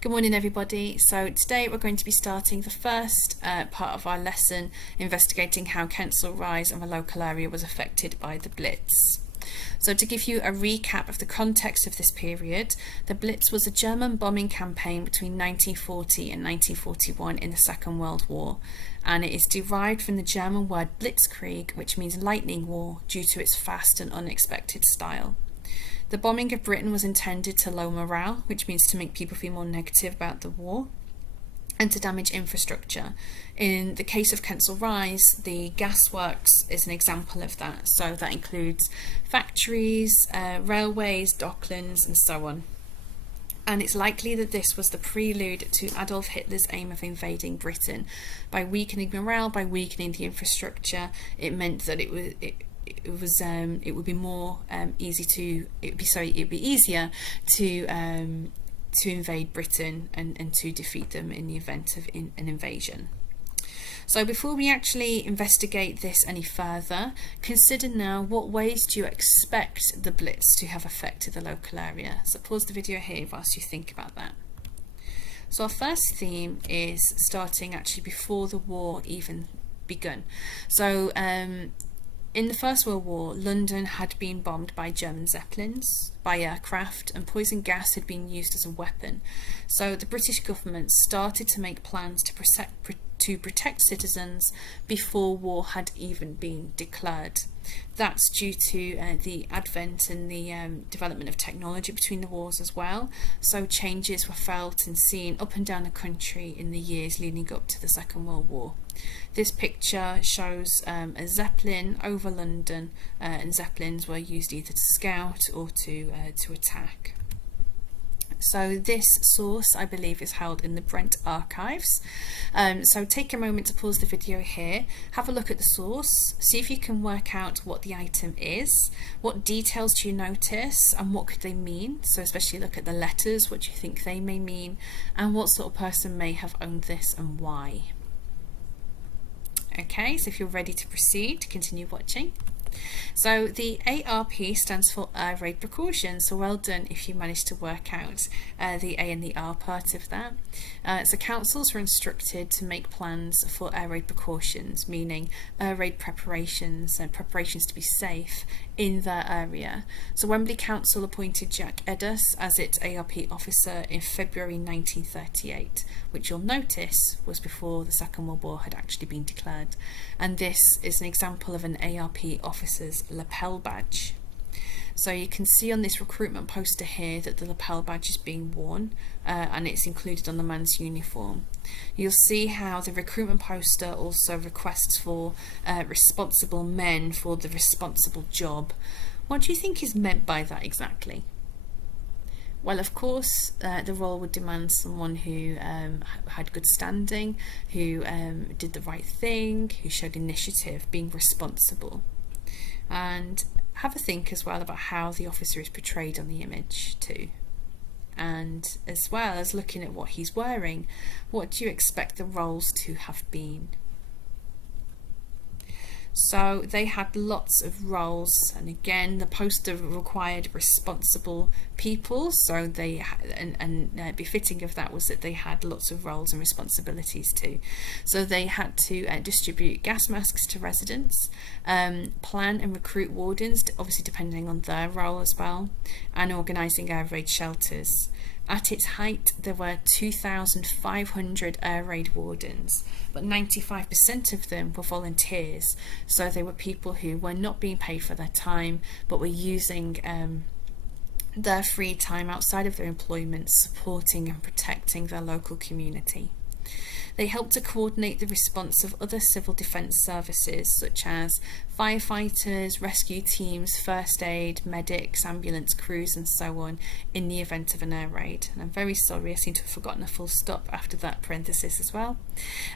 Good morning everybody. So today we're going to be starting the first part of our lesson investigating how Kensal Rise and the local area was affected by the Blitz. So to give you a recap of the context of this period, the Blitz was a German bombing campaign between 1940 and 1941 in the Second World War, and it is derived from the German word Blitzkrieg, which means lightning war, due to its fast and unexpected style. The bombing of Britain was intended to lower morale, which means to make people feel more negative about the war, and to damage infrastructure. In the case of Kensal Rise, the gasworks is an example of that. So that includes factories, railways, docklands, and so on. And it's likely that this was the prelude to Adolf Hitler's aim of invading Britain. By weakening morale, by weakening the infrastructure, it meant that it would be easier to invade Britain and to defeat them in the event of an invasion. So before we actually investigate this any further, consider now what ways do you expect the Blitz to have affected the local area. So pause the video here whilst you think about that. So our first theme is starting actually before the war even begun. So in the First World War, London had been bombed by German Zeppelins, by aircraft, and poison gas had been used as a weapon. So the British government started to make plans to protect citizens before war had even been declared. That's due to the advent and the development of technology between the wars as well. So changes were felt and seen up and down the country in the years leading up to the Second World War. This picture shows a Zeppelin over London, and Zeppelins were used either to scout or to attack. So this source, I believe, is held in the Brent archives. So take a moment to pause the video here, have a look at the source, see if you can work out what the item is, what details do you notice and what could they mean. So especially look at the letters, what do you think they may mean, and what sort of person may have owned this and why. Okay, so if you're ready to proceed, continue watching. So the ARP stands for Air Raid Precautions, so well done if you managed to work out the A and the R part of that. So councils were instructed to make plans for air raid precautions, meaning air raid preparations and preparations to be safe in their area. So Wembley Council appointed Jack Edus as its ARP officer in February 1938, which you'll notice was before the Second World War had actually been declared. And this is an example of an ARP officer's lapel badge. So you can see on this recruitment poster here that the lapel badge is being worn, and it's included on the man's uniform. You'll see how the recruitment poster also requests for responsible men for the responsible job. What do you think is meant by that exactly? Well, of course, the role would demand someone who had good standing, who did the right thing, who showed initiative, being responsible. And have a think as well about how the officer is portrayed on the image too. And as well as looking at what he's wearing, what do you expect the roles to have been? So they had lots of roles, and again the poster required responsible people, so they befitting of that was that they had lots of roles and responsibilities too. So they had to distribute gas masks to residents, plan and recruit wardens, obviously depending on their role as well, and organising air raid shelters. At its height, there were 2,500 air raid wardens, but 95% of them were volunteers. So they were people who were not being paid for their time, but were using their free time outside of their employment, supporting and protecting their local community. They helped to coordinate the response of other civil defence services such as firefighters, rescue teams, first aid, medics, ambulance crews and so on in the event of an air raid. And I'm very sorry, I seem to have forgotten a full stop after that parenthesis as well.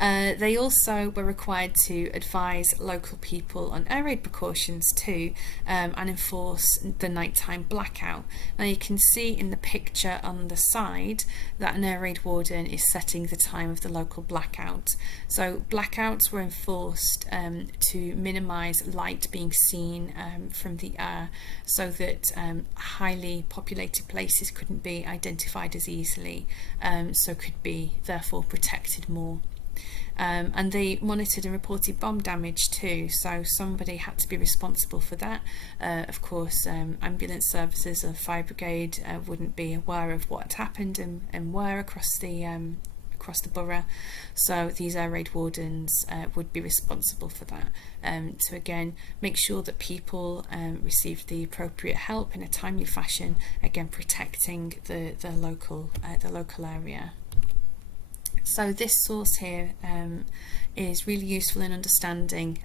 They also were required to advise local people on air raid precautions too, and enforce the nighttime blackout. Now you can see in the picture on the side that an air raid warden is setting the time of the local blackout. So blackouts were enforced to minimise light being seen from the air, so that highly populated places couldn't be identified as easily, so could be therefore protected more. And they monitored and reported bomb damage too, so somebody had to be responsible for that. Of course, ambulance services or fire brigade wouldn't be aware of what had happened and where across the borough, so these air raid wardens would be responsible for that, to again make sure that people received the appropriate help in a timely fashion, again protecting the local area. So this source here is really useful in understanding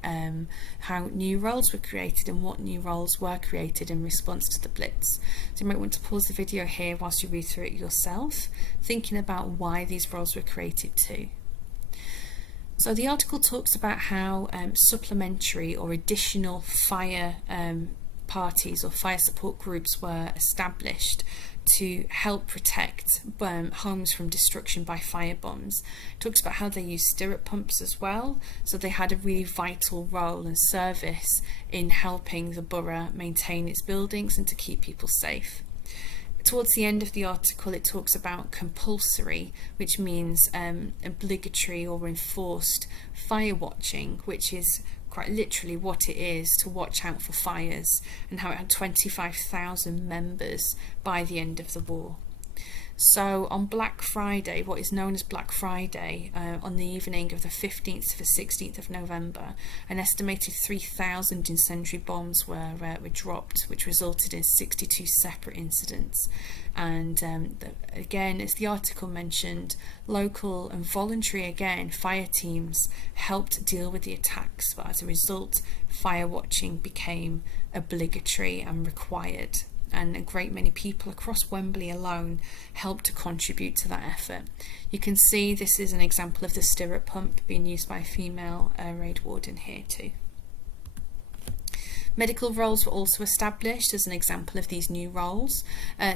how new roles were created and what new roles were created in response to the Blitz. So you might want to pause the video here whilst you read through it yourself, thinking about why these roles were created too. So the article talks about how supplementary or additional fire parties or fire support groups were established to help protect homes from destruction by fire bombs. It talks about how they used stirrup pumps as well, so they had a really vital role and service in helping the borough maintain its buildings and to keep people safe. Towards the end of the article, it talks about compulsory, which means obligatory or enforced fire watching, which is quite literally what it is to watch out for fires, and how it had 25,000 members by the end of the war. So on Black Friday, what is known as Black Friday, on the evening of the 15th to the 16th of November, an estimated 3,000 incendiary bombs were dropped, which resulted in 62 separate incidents. And again, as the article mentioned, local and voluntary, again, fire teams helped deal with the attacks, but as a result, fire watching became obligatory and required. And a great many people across Wembley alone helped to contribute to that effort. You can see this is an example of the stirrup pump being used by a female raid warden here too. Medical roles were also established as an example of these new roles.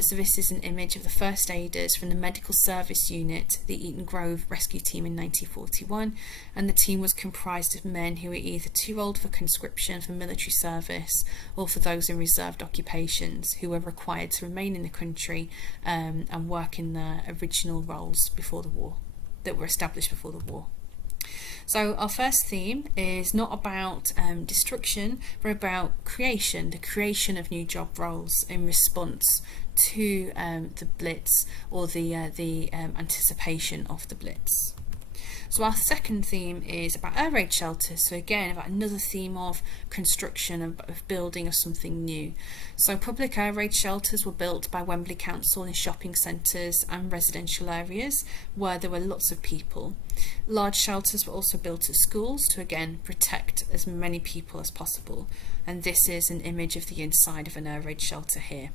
So this is an image of the first aiders from the medical service unit, the Eaton Grove rescue team in 1941, and the team was comprised of men who were either too old for conscription for military service or for those in reserved occupations who were required to remain in the country and work in their original roles before the war, that were established before the war. So our first theme is not about destruction, but about creation, the creation of new job roles in response to the Blitz, or the anticipation of the Blitz. So our second theme is about air raid shelters. So again, about another theme of construction, of building of something new. So public air raid shelters were built by Wembley Council in shopping centres and residential areas where there were lots of people. Large shelters were also built at schools to again protect as many people as possible. And this is an image of the inside of an air raid shelter here.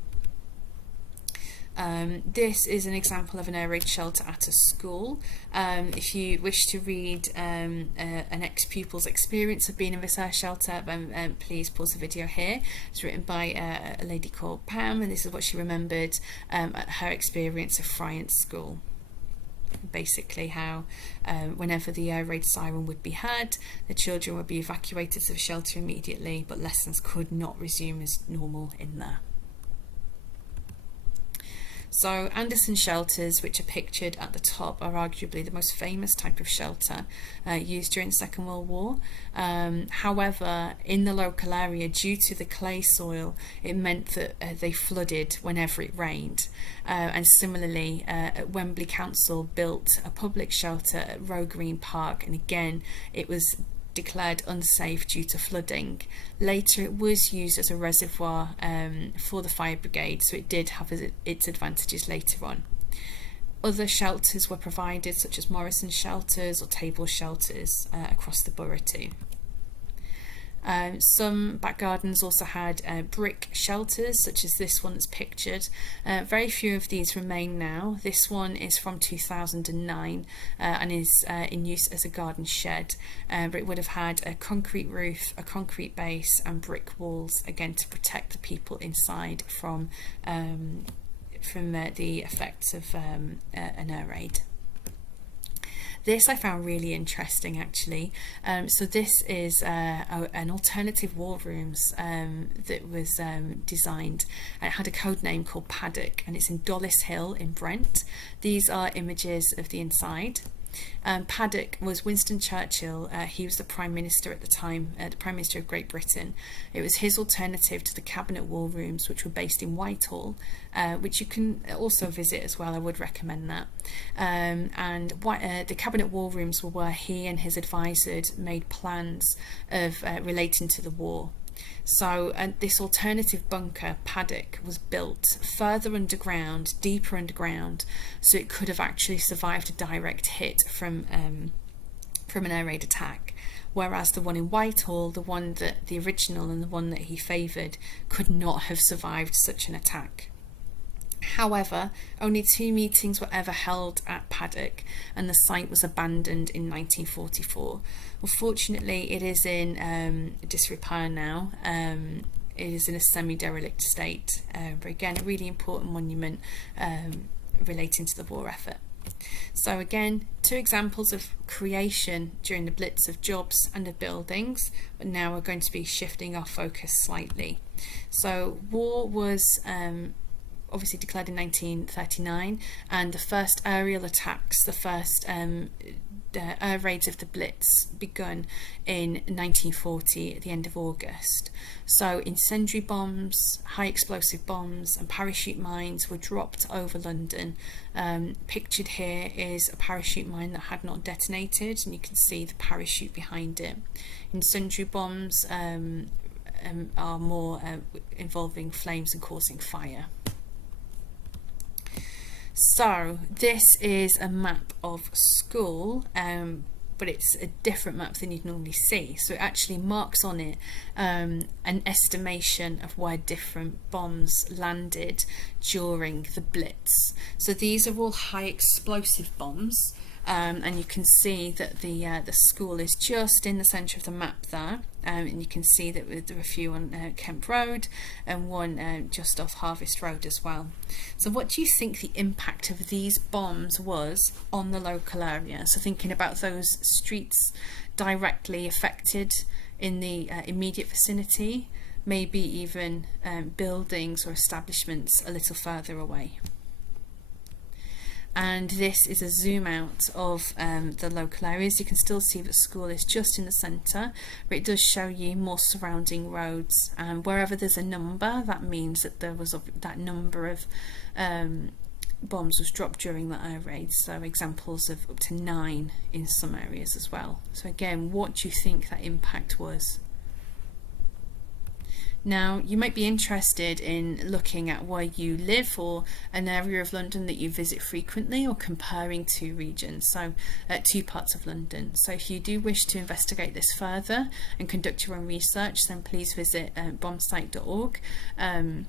This is an example of an air raid shelter at a school. If you wish to read an ex-pupil's experience of being in this air shelter, please pause the video here. It's written by a lady called Pam, and this is what she remembered at her experience of Friant School. Basically how whenever the air raid siren would be heard, the children would be evacuated to the shelter immediately, but lessons could not resume as normal in there. So Anderson shelters, which are pictured at the top, are arguably the most famous type of shelter used during the Second World War. However, in the local area, due to the clay soil, it meant that they flooded whenever it rained. And similarly, Wembley Council built a public shelter at Row Green Park, and again, it was declared unsafe due to flooding. Later it was used as a reservoir for the fire brigade, so it did have its advantages later on. Other shelters were provided, such as Morrison shelters or table shelters across the borough too. Some back gardens also had brick shelters, such as this one that's pictured. Very few of these remain now. This one is from 2009 and is in use as a garden shed, but it would have had a concrete roof, a concrete base and brick walls, again to protect the people inside from the effects of an air raid. This I found really interesting actually. So this is an alternative war rooms that was designed. It had a code name called Paddock, and it's in Dollis Hill in Brent. These are images of the inside. Paddock was Winston Churchill. He was the Prime Minister at the time, the Prime Minister of Great Britain. It was his alternative to the Cabinet War Rooms, which were based in Whitehall, which you can also visit as well. I would recommend that. The Cabinet War Rooms were where he and his advisors made plans of relating to the war. So this alternative bunker, Paddock, was built further underground, deeper underground, so it could have actually survived a direct hit from an air raid attack. Whereas the one in Whitehall, the original and the one that he favoured, could not have survived such an attack. However, only 2 meetings were ever held at Paddock, and the site was abandoned in 1944. Unfortunately, it is in disrepair now. It is in a semi-derelict state, but again, a really important monument relating to the war effort. So again, 2 examples of creation during the Blitz of jobs and of buildings, but now we're going to be shifting our focus slightly. So war was obviously declared in 1939, and the first aerial attacks, the first air raids of the Blitz begun in 1940 at the end of August. So incendiary bombs, high explosive bombs and parachute mines were dropped over London. Pictured here is a parachute mine that had not detonated, and you can see the parachute behind it. Incendiary bombs are more involving flames and causing fire. So this is a map of School, but it's a different map than you'd normally see. So it actually marks on it an estimation of where different bombs landed during the Blitz. So these are all high explosive bombs, and you can see that the school is just in the centre of the map there, and you can see that there are a few on Kemp Road and one just off Harvest Road as well. So what do you think the impact of these bombs was on the local area? So thinking about those streets directly affected in the immediate vicinity, maybe even buildings or establishments a little further away. And this is a zoom out of the local areas. You can still see that School is just in the centre, but it does show you more surrounding roads. And wherever there's a number, that means that there was that number of bombs was dropped during the air raid. So examples of up to 9 in some areas as well. So again, what do you think that impact was? Now, you might be interested in looking at where you live or an area of London that you visit frequently, or comparing 2 regions, so 2 parts of London. So if you do wish to investigate this further and conduct your own research, then please visit bombsite.org, and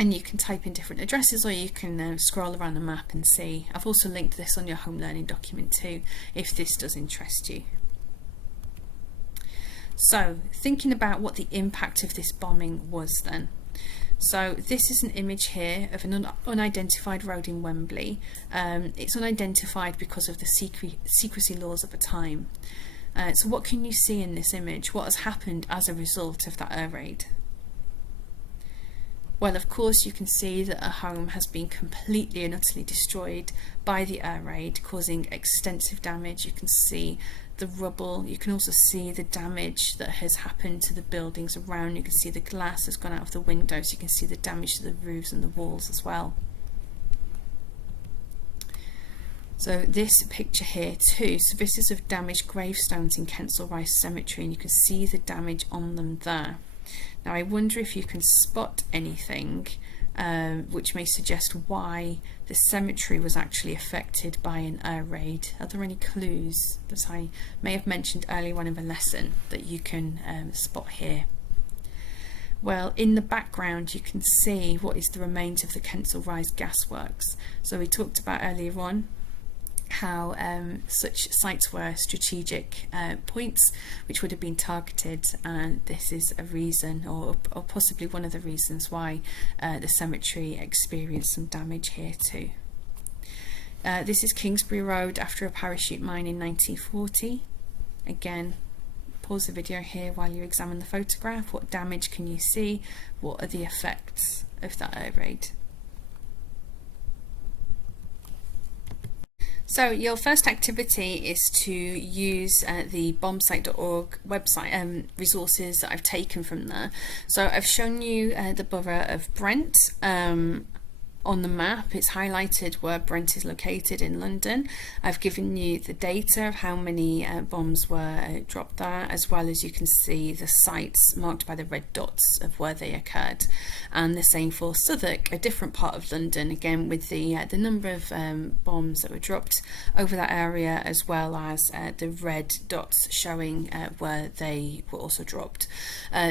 you can type in different addresses, or you can scroll around the map and see. I've also linked this on your home learning document too, if this does interest you. So, thinking about what the impact of this bombing was then. So this is an image here of an unidentified road in Wembley. It's unidentified because of the secrecy laws of the time. So what can you see in this image? What has happened as a result of that air raid? Well, of course, you can see that a home has been completely and utterly destroyed by the air raid, causing extensive damage. You can see the rubble. You can also see the damage that has happened to the buildings around. You can see the glass has gone out of the windows. You can see the damage to the roofs and the walls as well. So this picture here too, so this is of damaged gravestones in Kensal Rise Cemetery, and you can see the damage on them there. Now I wonder if you can spot anything which may suggest why the cemetery was actually affected by an air raid. Are there any clues that I may have mentioned earlier on in the lesson that you can spot here? Well, in the background you can see what is the remains of the Kensal Rise gasworks. So we talked about earlier on how such sites were strategic points which would have been targeted, and this is a reason, or possibly one of the reasons, why the cemetery experienced some damage here too. This is Kingsbury Road after a parachute mine in 1940. Again, pause the video here while you examine the photograph. What damage can you see? What are the effects of that air raid? So your first activity is to use the bombsite.org website resources that I've taken from there. So I've shown you the borough of Brent. On the map, it's highlighted where Brent is located in London. I've given you the data of how many bombs were dropped there, as well as you can see the sites marked by the red dots of where they occurred. And the same for Southwark, a different part of London, again with the number of bombs that were dropped over that area, as well as the red dots showing where they were also dropped.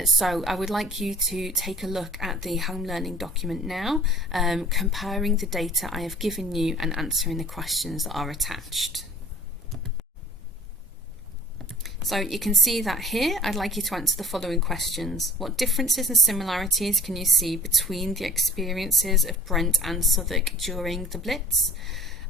So I would like you to take a look at the home learning document now, comparing the data I have given you and answering the questions that are attached. So you can see that here. I'd like you to answer the following questions. What differences and similarities can you see between the experiences of Brent and Southwark during the Blitz?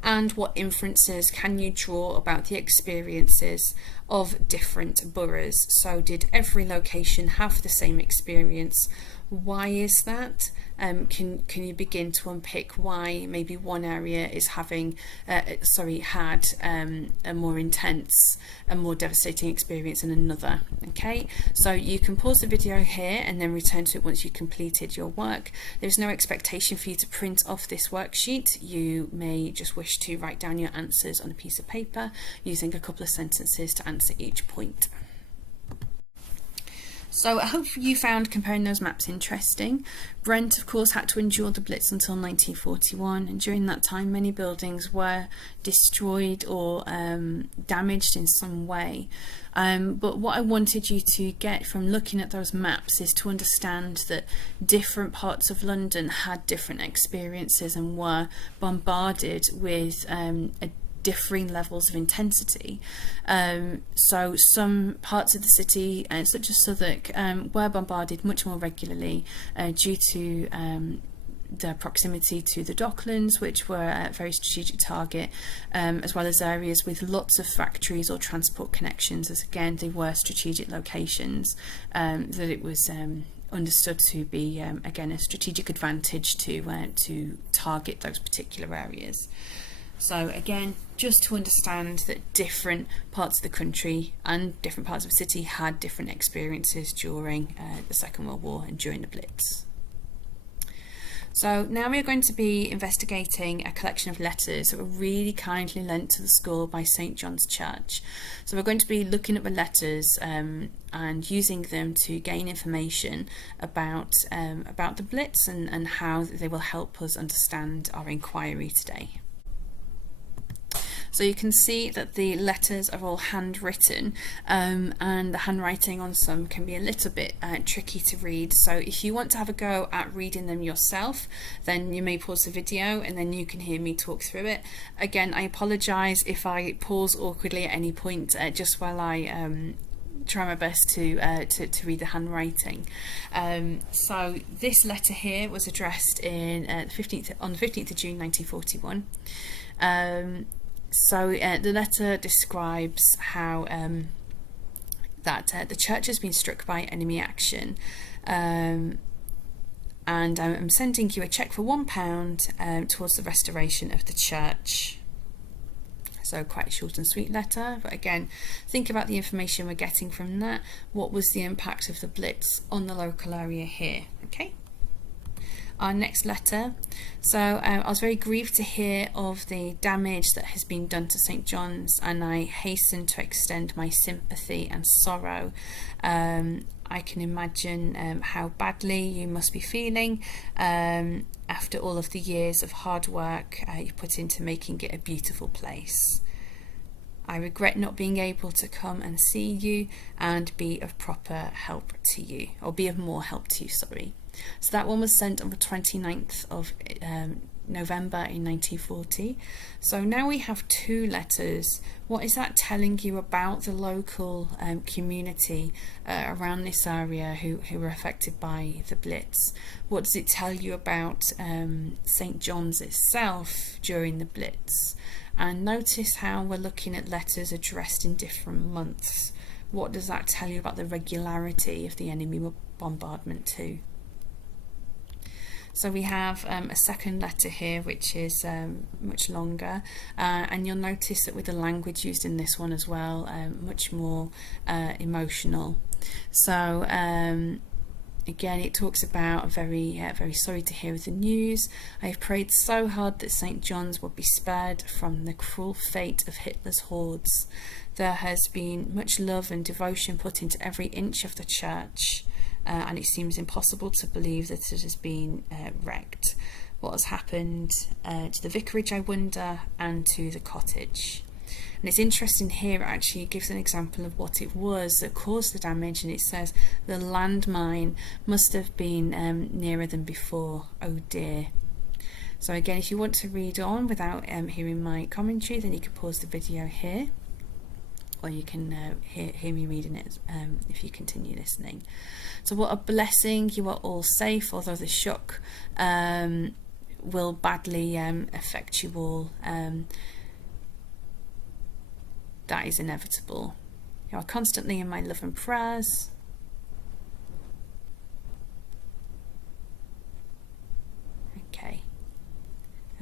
And what inferences can you draw about the experiences of different boroughs? So did every location have the same experience? Why is that? Can you begin to unpick why maybe one area is having had a more intense, a more devastating experience than another? Okay, so you can pause the video here and then return to it once you've completed your work. There's no expectation for you to print off this worksheet. You may just wish to write down your answers on a piece of paper using a couple of sentences to answer each point. So I hope you found comparing those maps interesting. Brent, of course, had to endure the Blitz until 1941, and during that time many buildings were destroyed or damaged in some way. But what I wanted you to get from looking at those maps is to understand that different parts of London had different experiences and were bombarded with differing levels of intensity. So some parts of the city, such as Southwark, were bombarded much more regularly due to the proximity to the Docklands, which were a very strategic target, as well as areas with lots of factories or transport connections, as again they were strategic locations, that it was understood to be again a strategic advantage to target those particular areas. So again, just to understand that different parts of the country and different parts of the city had different experiences during the Second World War and during the Blitz. So now we are going to be investigating a collection of letters that were really kindly lent to the school by St John's Church. So we're going to be looking at the letters and using them to gain information about the Blitz and how they will help us understand our inquiry today. So you can see that the letters are all handwritten, and the handwriting on some can be a little bit tricky to read. So if you want to have a go at reading them yourself, then you may pause the video and then you can hear me talk through it. Again, I apologise if I pause awkwardly at any point, just while I try my best to read the handwriting. So this letter here was addressed on the 15th of June 1941. So the letter describes how that the church has been struck by enemy action, and I'm sending you a cheque for £1 towards the restoration of the church. So quite a short and sweet letter, but again, think about the information we're getting from that. What was the impact of the Blitz on the local area here? Okay. Our next letter. So I was very grieved to hear of the damage that has been done to St John's, and I hasten to extend my sympathy and sorrow. I can imagine how badly you must be feeling after all of the years of hard work you put into making it a beautiful place. I regret not being able to come and see you and be of proper help to you, or be of more help to you, sorry. So that one was sent on the 29th of November in 1940. So now we have 2 letters. What is that telling you about the local community around this area who were affected by the Blitz? What does it tell you about St. John's itself during the Blitz? And notice how we're looking at letters addressed in different months. What does that tell you about the regularity of the enemy bombardment too? So we have a second letter here, which is much longer, and you'll notice that with the language used in this one as well, much more emotional. So again, it talks about very sorry to hear of the news. I have prayed so hard that St. John's would be spared from the cruel fate of Hitler's hordes. There has been much love and devotion put into every inch of the church. And it seems impossible to believe that it has been wrecked. What has happened to the vicarage, I wonder, and to the cottage? And it's interesting here, actually, it gives an example of what it was that caused the damage, and it says the landmine must have been nearer than before. Oh dear. So again, if you want to read on without hearing my commentary, then you can pause the video here, or you can hear me reading it if you continue listening. So what a blessing, you are all safe, although the shock will badly affect you all. That is inevitable. You are constantly in my love and prayers. Okay.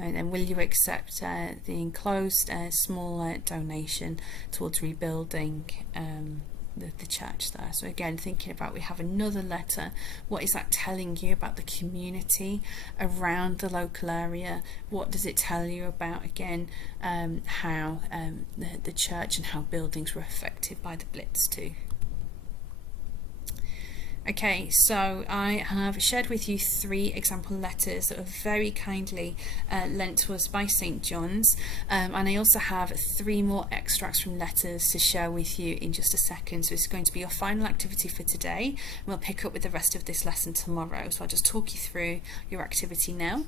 And then will you accept the enclosed small donation towards rebuilding the church there? So again, thinking about, we have another letter. What is that telling you about the community around the local area? What does it tell you about, again, how the church and how buildings were affected by the Blitz too? Okay, so I have shared with you 3 example letters that were very kindly lent to us by St. John's, and I also have 3 more extracts from letters to share with you in just a second. So this is going to be your final activity for today. We'll pick up with the rest of this lesson tomorrow. So I'll just talk you through your activity now.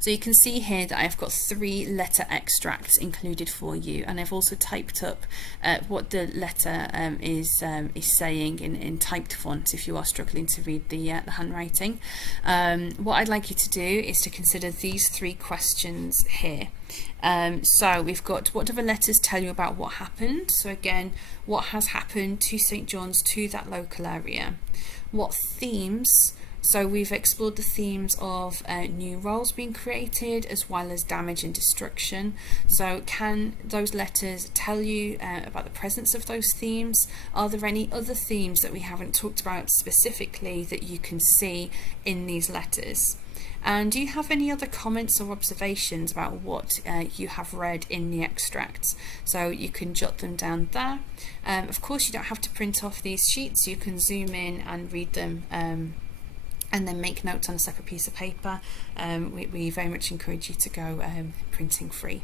So you can see here that I've got 3 letter extracts included for you, and I've also typed up what the letter is saying in typed font if you are struggling to read the handwriting. What I'd like you to do is to consider these 3 questions here. So we've got, what do the letters tell you about what happened? So again, what has happened to St. John's, to that local area? What themes? So we've explored the themes of new roles being created, as well as damage and destruction. So can those letters tell you about the presence of those themes? Are there any other themes that we haven't talked about specifically that you can see in these letters? And do you have any other comments or observations about what you have read in the extracts? So you can jot them down there. Of course, you don't have to print off these sheets. You can zoom in and read them and then make notes on a separate piece of paper. We very much encourage you to go printing free.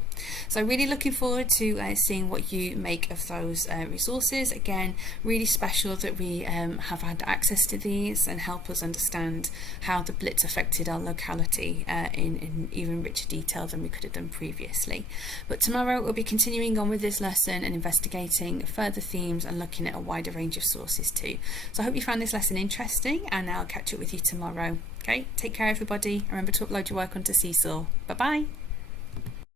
So really looking forward to seeing what you make of those resources. Again, really special that we have had access to these and help us understand how the Blitz affected our locality in even richer detail than we could have done previously. But tomorrow we'll be continuing on with this lesson and investigating further themes and looking at a wider range of sources too. So I hope you found this lesson interesting, and I'll catch up with you tomorrow. Okay, take care everybody. Remember to upload your work onto Seesaw. Bye bye.